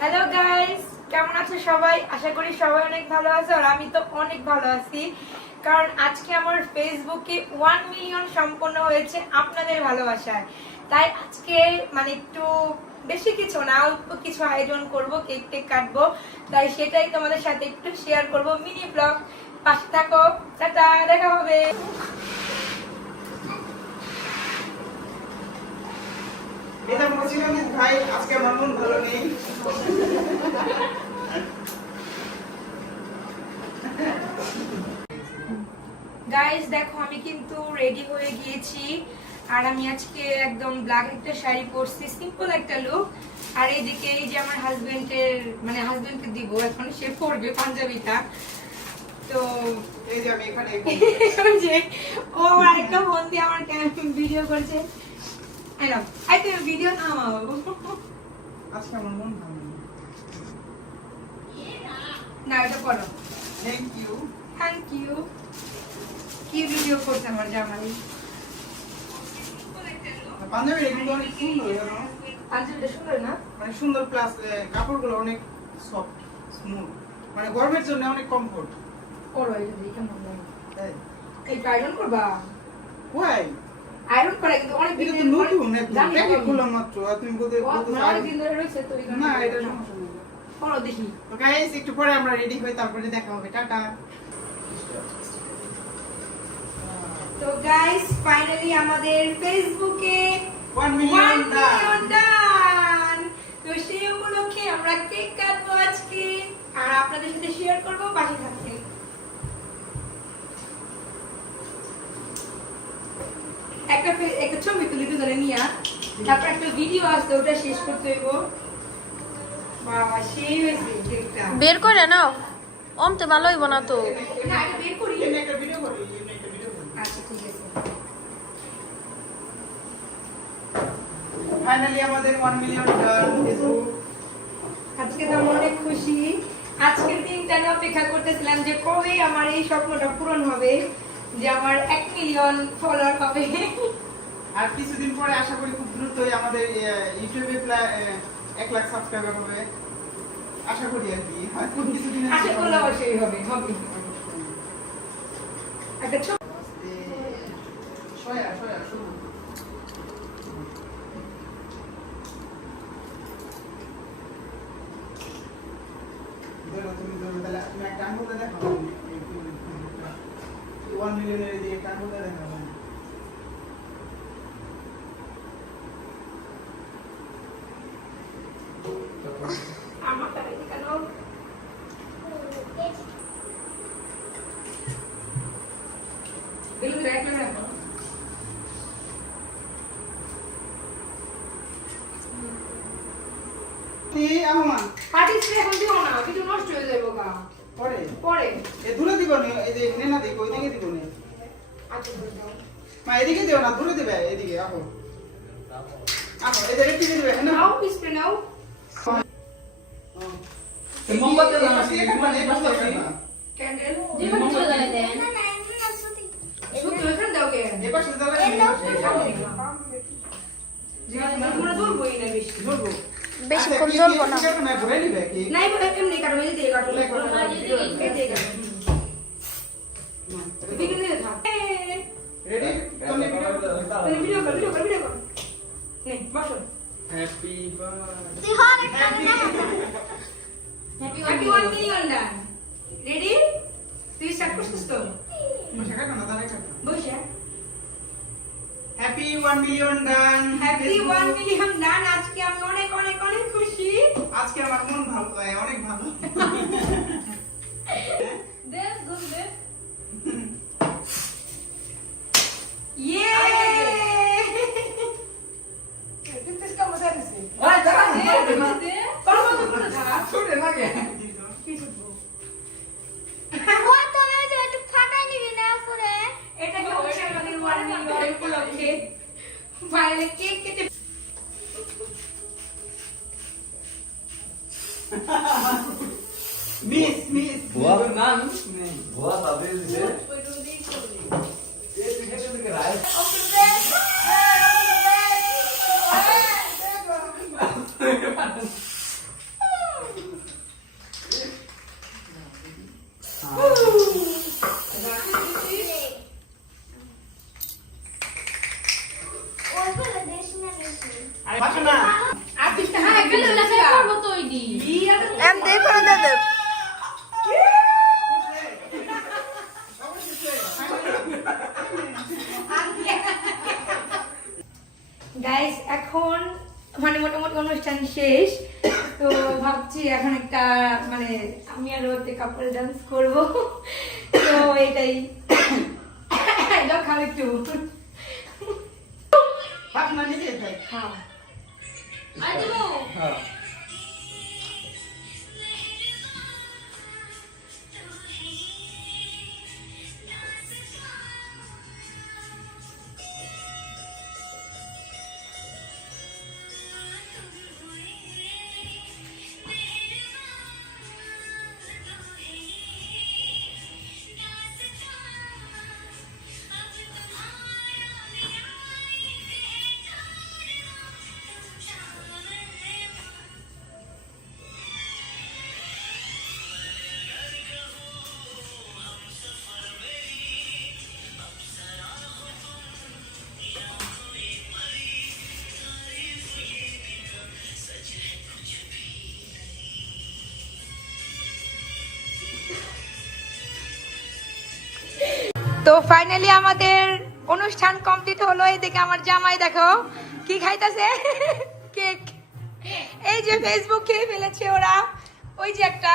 Hello guys কেমন আছো সবাই? আশা করি সবাই অনেক ভালো আছো আর আমি তো অনেক ভালো আছি। কারণ আজকে আমার ফেসবুকে ওয়ান মিলিয়ন সম্পন্ন হয়েছে আপনাদের ভালোবাসায়। তাই আজকে মানে একটু বেশি কিছু না, অল্প কিছু আয়োজন করব কেক টেক কাটবো। তাই সেটাই তোমাদের সাথে একটু শেয়ার করব মিনি ব্লগ পাশে থাকো। টাটা, দেখা হবে। এটা বলছিলাম যে ভাই আজকে আমার মন ভালো নেই। গাইস দেখো আমি কিন্তু রেডি হয়ে গিয়েছি। আর আমি আজকে একদম ব্ল্যাক একটা শাড়ি পরছি সিম্পল একটা লুক আর এইদিকে এই যে আমার হাজবেন্ডের মানে হাজবেন্ডকে দিব এখন সে পরবে পাঞ্জাবিটা। তো এই যে আমি এখানে ও আমার একটা ফোন দিয়ে আমার ভিডিও করছে। এরকম আই তুমি ভিডিও নামাও আজকে আমার মন ভালো না এটা করো থ্যাংক ইউ থ্যাংক ইউ কি ভিডিও করছে আমার জামাই পাঞ্জাবি এগুলো অনেক সুন্দর জানো পাঞ্জাবিটা সুন্দর না মানে সুন্দর প্লাস কাপড়গুলো অনেক সফট স্মুথ মানে গরমের জন্য অনেক কমফোর্ট করো দিয়ে কেমন এই আয়রন করবা? ওয়াই আয়রন করা কিন্তু অনেক দিন ধরে- নতুন প্যাকেট। খুললাম মাত্র। আর তুমি বলতে ও, বলতে অনেক দিন ধরে রয়েছে তো না এটা সমস্যা নেই। পড়ো দেখি। তো গাইস একটু পরে আমরা রেডি হই তারপরে দেখা হবে। টাটা। তো গাইস ফাইনালি আমাদের ফেসবুকে 1 1 মিলিয়ন মিলিয়ন ডান তো সেই উপলক্ষে আমরা কেক কাটবো আজকে আর আপনাদের সাথে শেয়ার করব পাশে থাকতে একটা ফে- একটা ছবি তুলি দুজনে নিয়ে তারপর একটা ভিডিও আসছে ওটা শেষ করতে হইব। বাবা সেই হয়েছে কেকটা বের করে নাও। অমতে ভালো হইব না তো। না এটা বের করি। এমনি একটা ভিডিও করি এমনি একটা ভিডিও করি। আচ্ছা ঠিক আছে। ফাইনালি আমাদের 1 মিলিয়ন ডান আজকে তো আমি অনেক খুশি। আজকের দিনটা আমি অপেক্ষা করতেছিলাম যে কবে আমার এই স্বপ্নটা পূরণ হবে যে আমার এক মিলিয়ন ফলোয়ার হবে। আর কিছুদিন পরে আশা করি খুব দ্রুতই আমাদের ইউটিউবে এক লাখ সাবস্ক্রাইবার হবে। আশা করি আর কি হয়তো কিছুদিনের আশা করলে অবশ্যই হবে হবে। একটা ছোট সয়া সয়া ধরো তুমি ধরো তাহলে তুমি একটা আঙ্গুলটা দেখাও। ওয়ান মিলিয়নের দিয়ে একটা আঙ্গুলটা দেখাও। কি আহমান পার্টি স্প্রে এখন দিও না কিন্তু নষ্ট হয়ে যাবে গা। পরে? পরে। এ দূরে দিব নি এই যে এখানে না দেখো ওইদিকে দিব নি। আচ্ছা মা এদিকে দিও না দূরে দিবে এদিকে আহো। আহো এদিকে টিপে দিবে হ্যাঁ না? নাও স্প্রে নাও। মোমবাতি না এখানে এই পাশে এখানে। না। ক্যান্ডেল শুধু শুধু এখানে দাও কে? এই পাশে দাও না তোমরা জ্বলবোই না বেশি। জ্বলবো বেশিক্ষণ জ্বলবো না। কি নিবে কি নাই বলে এমনি কাটো। দিয়ে বসো। হ্যাপি ডান রেডি তুই স্টার্ট করছিস তো? বসে কাটো না দাঁড়াই কাটো বসে। Happy 1 million done happy one million নিবি না কে কেক কেটে মিস মিস ভুয়া নাম ভুয়া talvez গাইস এখন মানে মোটামুটি অনুষ্ঠান শেষ, তো ভাবছি এখন একটা মানে আমি আর ওতে কাপড়ে ডান্স করব। তো এটাই। খাও একটু। পাখনা নিজে খাই হ্যাঁ হ্যাঁ তো ফাইনালি আমাদের অনুষ্ঠান কমপ্লিট হলো। এদিকে আমার জামাই দেখো, কি খাইতেছে? কেক। এই যে ফেসবুক খেয়ে ফেলেছে ওরা। ওই যে একটা।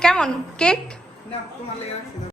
কেমন? কেক?